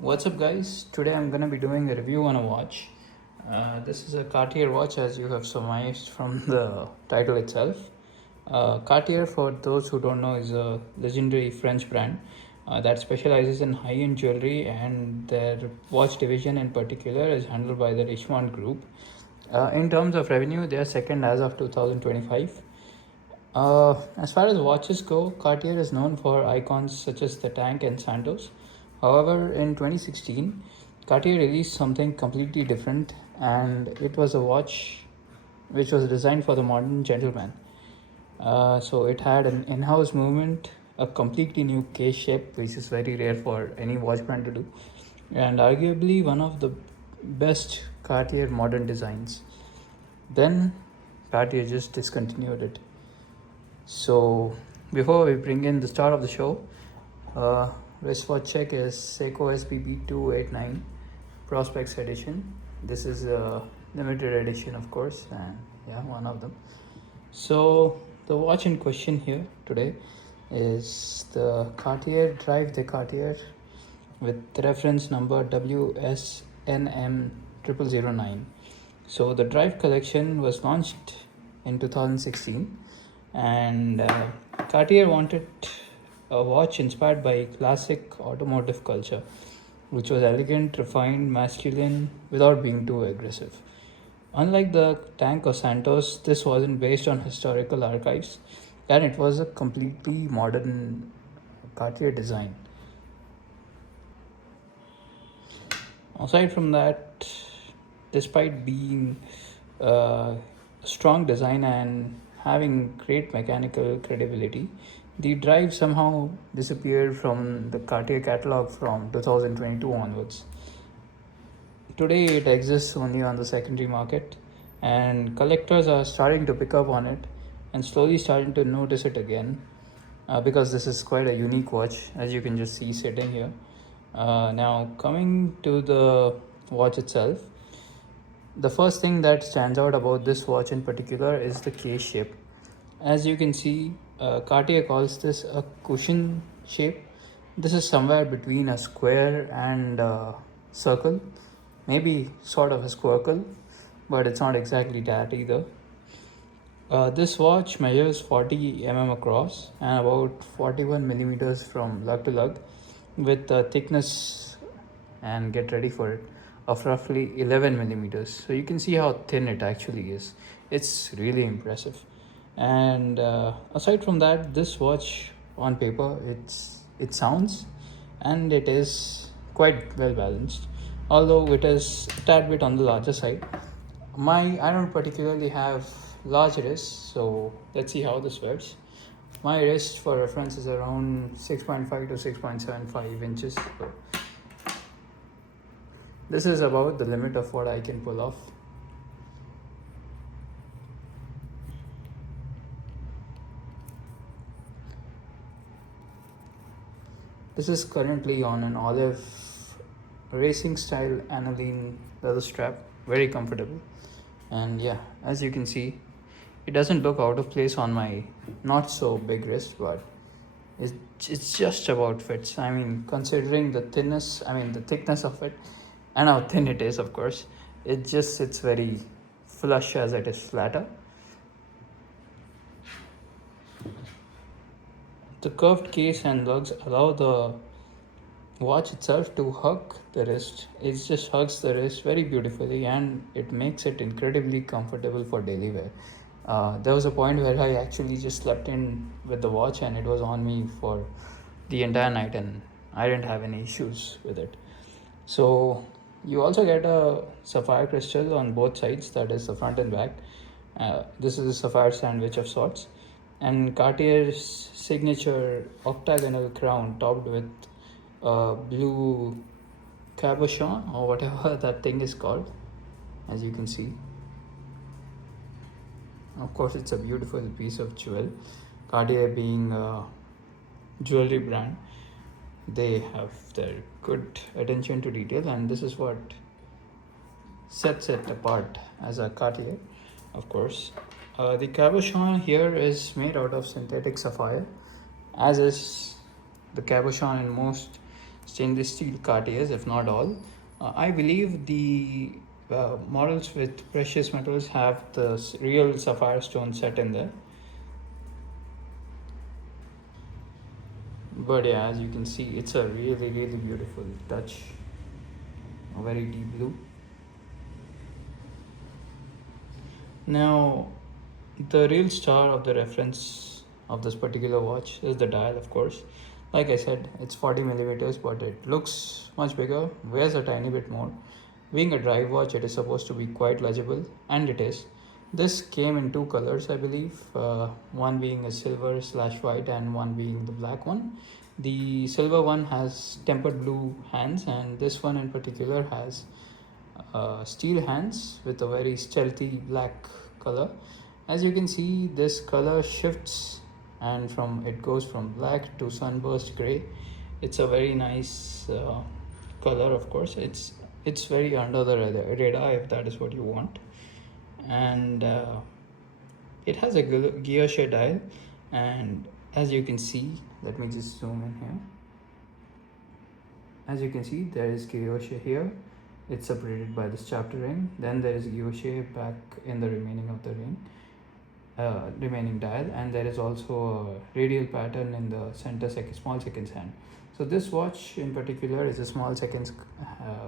What's up, guys? Today I'm gonna be doing a review on a watch. This is a Cartier watch, as you have surmised from the title itself. Cartier, for those who don't know, is a legendary French brand that specializes in high-end jewelry, and their watch division in particular is handled by the Richemont Group. In terms of revenue, they are second as of 2025. As far as watches go, Cartier is known for icons such as the Tank and Santos. However, in 2016, Cartier released something completely different, and it was a watch which was designed for the modern gentleman. So it had an in-house movement, a completely new case shape, which is very rare for any watch brand to do, and arguably one of the best Cartier modern designs. Then Cartier just discontinued it. So before we bring in the star of the show, uh, wristwatch check is Seiko SPB 289 Prospects Edition. This is a limited edition, of course, and yeah, one of them. So the watch in question here today is the Cartier Drive de Cartier with reference number WSNM0009. So the Drive collection was launched in 2016, and Cartier wanted a watch inspired by classic automotive culture, which was elegant, refined, masculine without being too aggressive. Unlike the Tank or Santos, this wasn't based on historical archives, and it was a completely modern Cartier design. Aside from that, despite being a strong design and having great mechanical credibility, the Drive somehow disappeared from the Cartier catalog from 2022 onwards. Today, it exists only on the secondary market, and collectors are starting to pick up on it and slowly starting to notice it again, because this is quite a unique watch, as you can just see sitting here. Now, coming to the watch itself, the first thing that stands out about this watch in particular is the case shape. As you can see, Cartier calls this a cushion shape. This is somewhere between a square and a circle, maybe sort of a squircle, but it's not exactly that either. This watch measures 40 across and about 41 millimeters from lug to lug, with a thickness, and get ready for it, of roughly 11 millimeters. So you can see how thin it actually is. It's really impressive. And aside from that, this watch on paper, it sounds and it is quite well balanced, although it is a tad bit on the larger side. I don't particularly have large wrists, so let's see how this works. My wrist, for reference, is around 6.5 to 6.75 inches. So this is about the limit of what I can pull off. This is currently on an olive racing style aniline leather strap, very comfortable. And yeah, as you can see, it doesn't look out of place on my not so big wrist, but it's just about fits. I mean, considering the the thickness of it, and how thin it is, of course, it just sits very flush as it is flatter. The curved case and lugs allow the watch itself to hug the wrist. It just hugs the wrist very beautifully, and it makes it incredibly comfortable for daily wear. There was a point where I actually just slept in with the watch, and it was on me for the entire night, and I didn't have any issues with it. So you also get a sapphire crystal on both sides, that is the front and back. This is a sapphire sandwich of sorts, and Cartier's signature octagonal crown topped with blue cabochon or whatever that thing is called, as you can see. Of course, it's a beautiful piece of jewel. Cartier being a jewelry brand, they have their good attention to detail, and this is what sets it apart as a Cartier, of course. The cabochon here is made out of synthetic sapphire, as is the cabochon in most stainless steel Cartiers, if not all. I believe the models with precious metals have the real sapphire stone set in there. But yeah, as you can see, it's a really, really beautiful touch. A very deep blue. Now, the real star of the reference of this particular watch is the dial, of course. Like I said, it's 40 millimeters, but it looks much bigger, weighs a tiny bit more. Being a drive watch, it is supposed to be quite legible, and it is. This came in two colors, I believe, one being a silver slash white, and one being the black one. The silver one has tempered blue hands, and this one in particular has steel hands with a very stealthy black color. As you can see, this color shifts, and from it goes from black to sunburst gray. It's a very nice color. Of course, it's very under the radar, if that is what you want. And it has a guilloché dial, and as you can see, let me just zoom in here. As you can see, there is guilloché here. It's separated by this chapter ring. Then there is guilloché back in the remaining of the ring, remaining dial, and there is also a radial pattern in the center small seconds hand. So this watch in particular is a small seconds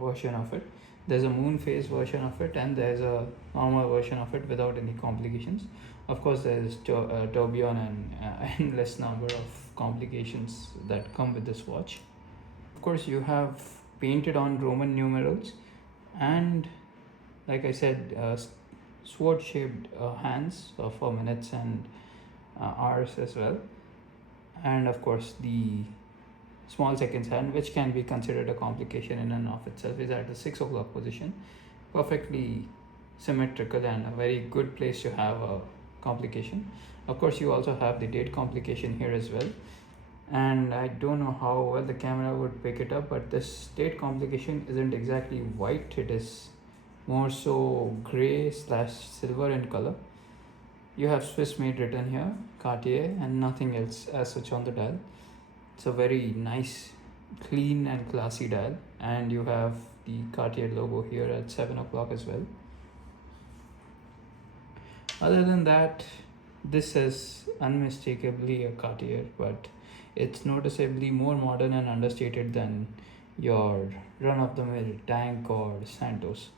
version of it. There's a moon phase version of it, and there's a normal version of it without any complications. Of course, there is tourbillon and endless number of complications that come with this watch. Of course, you have painted on Roman numerals, and like I said, sword shaped hands for minutes and hours as well. And of course, the small seconds hand, which can be considered a complication in and of itself, is at the 6 o'clock position, perfectly symmetrical and a very good place to have a complication. Of course, you also have the date complication here as well, and I don't know how well the camera would pick it up, but this date complication isn't exactly white. It is more so gray slash silver in color. You have Swiss made written here, Cartier, and nothing else as such on the dial. It's a very nice, clean and classy dial, and you have the Cartier logo here at 7 o'clock as well. Other than that, this is unmistakably a Cartier, but it's noticeably more modern and understated than your run-of-the-mill Tank or Santos.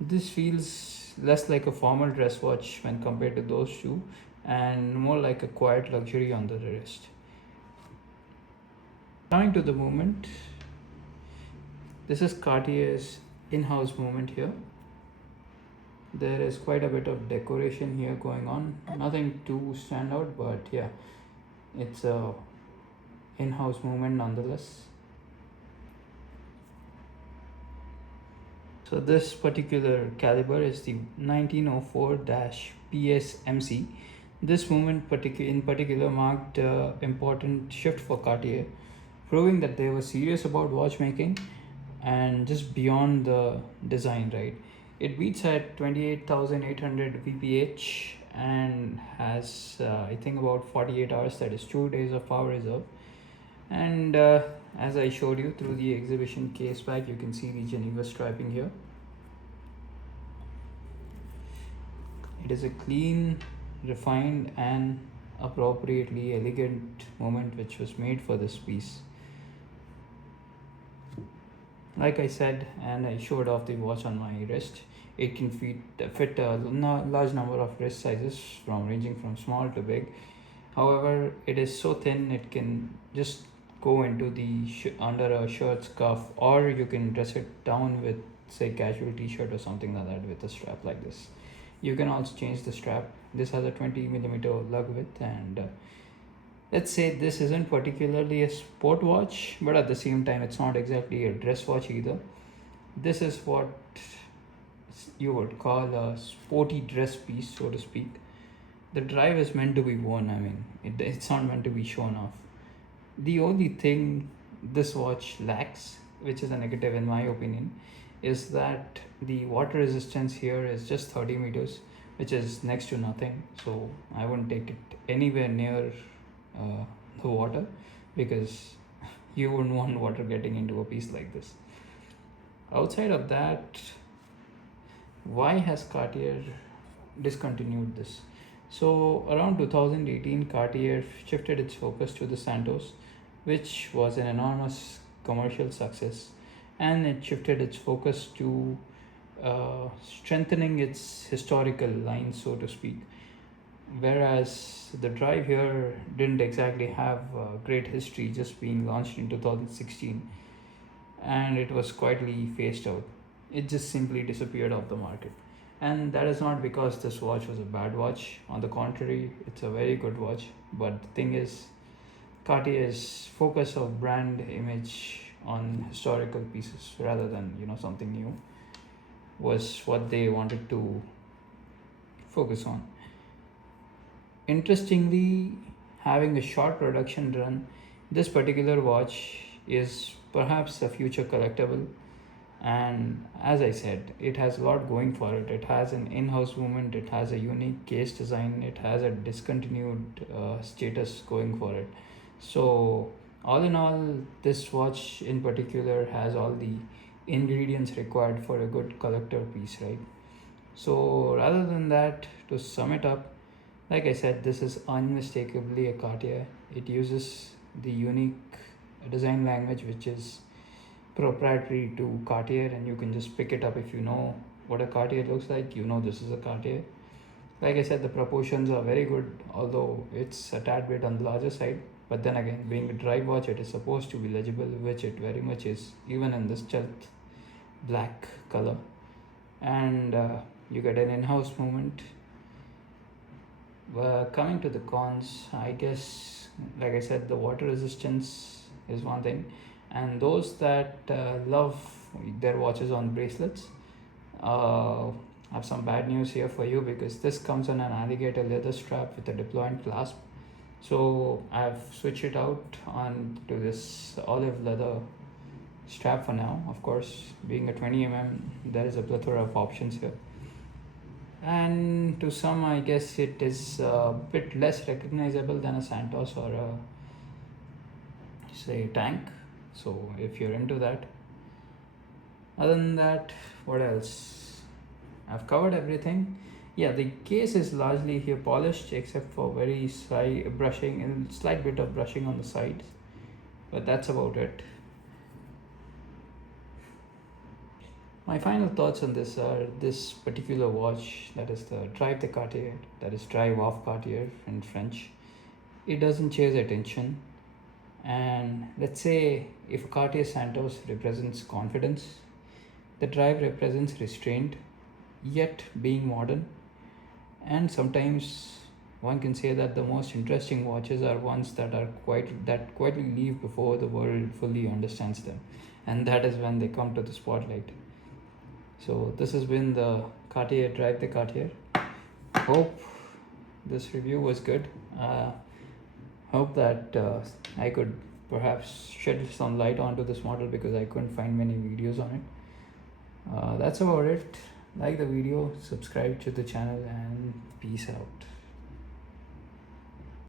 This feels less like a formal dress watch when compared to those two, and more like a quiet luxury on the wrist. Coming to the movement, this is Cartier's in-house movement here. There is quite a bit of decoration here going on. Nothing too stand out, but yeah, it's a in-house movement nonetheless. So this particular caliber is the 1904-PSMC. This movement in particular marked an important shift for Cartier, proving that they were serious about watchmaking and just beyond the design, right? It beats at 28,800 VPH and has, I think, about 48 hours, that is 2 days of power reserve. And as I showed you through the exhibition case back, you can see the Geneva striping here. It is a clean, refined and appropriately elegant movement which was made for this piece. Like I said, and I showed off the watch on my wrist, it can fit a large number of wrist sizes, ranging from small to big. However, it is so thin it can just go into the under a shirt scarf, or you can dress it down with, say, casual t-shirt or something like that with a strap like this. You can also change the strap. This has a 20mm lug width, and let's say this isn't particularly a sport watch, but at the same time it's not exactly a dress watch either. This is what you would call a sporty dress piece, so to speak. The drive is meant to be worn. I mean, it's not meant to be shown off. The only thing this watch lacks, which is a negative in my opinion, is that the water resistance here is just 30 meters, which is next to nothing. So I wouldn't take it anywhere near the water, because You wouldn't want water getting into a piece like this. Outside of that, why has Cartier discontinued this? So around 2018, Cartier shifted its focus to the Santos, which was an enormous commercial success, and it shifted its focus to strengthening its historical line, so to speak. Whereas the Drive here didn't exactly have a great history, just being launched in 2016, and it was quietly phased out. It just simply disappeared off the market. And that is not because this watch was a bad watch. On the contrary, it's a very good watch. But the thing is, Cartier's focus of brand image on historical pieces rather than something new was what they wanted to focus on. Interestingly, having a short production run, this particular watch is perhaps a future collectible. And as I said, it has a lot going for it. It has an in-house movement, it has a unique case design, it has a discontinued status going for it. So all in all, this watch in particular has all the ingredients required for a good collector piece, right? So rather than that, to sum it up, like I said, this is unmistakably a Cartier. It uses the unique design language which is proprietary to Cartier, and you can just pick it up. If you know what a Cartier looks like, this is a Cartier. Like I said, the proportions are very good, although it's a tad bit on the larger side. But then again, being a Drive watch, it is supposed to be legible, which it very much is, even in this stealth black color. And you get an in-house movement. Coming to the cons, I guess, like I said, the water resistance is one thing, and those that love their watches on bracelets have some bad news here for you, because this comes on an alligator leather strap with a deployant clasp. So I've switched it out on to this olive leather strap for now. Of course, being a 20 there is a plethora of options here, and to some I guess it is a bit less recognizable than a Santos or a say tank. So if you're into that, other than that, what else? I've covered everything. Yeah, the case is largely here polished except for very slight brushing and slight bit of brushing on the sides, but that's about it. My final thoughts on this are this particular watch, that is the Drive de Cartier, that is Drive of Cartier in French. It doesn't chase attention. And let's say if Cartier Santos represents confidence, the Drive represents restraint, yet being modern. And sometimes one can say that the most interesting watches are ones that quietly leave before the world fully understands them, and that is when they come to the spotlight. So this has been the Cartier Drive de Cartier. Hope this review was good. Hope that I could perhaps shed some light onto this model, because I couldn't find many videos on it. That's about it. Like the video, subscribe to the channel, and peace out.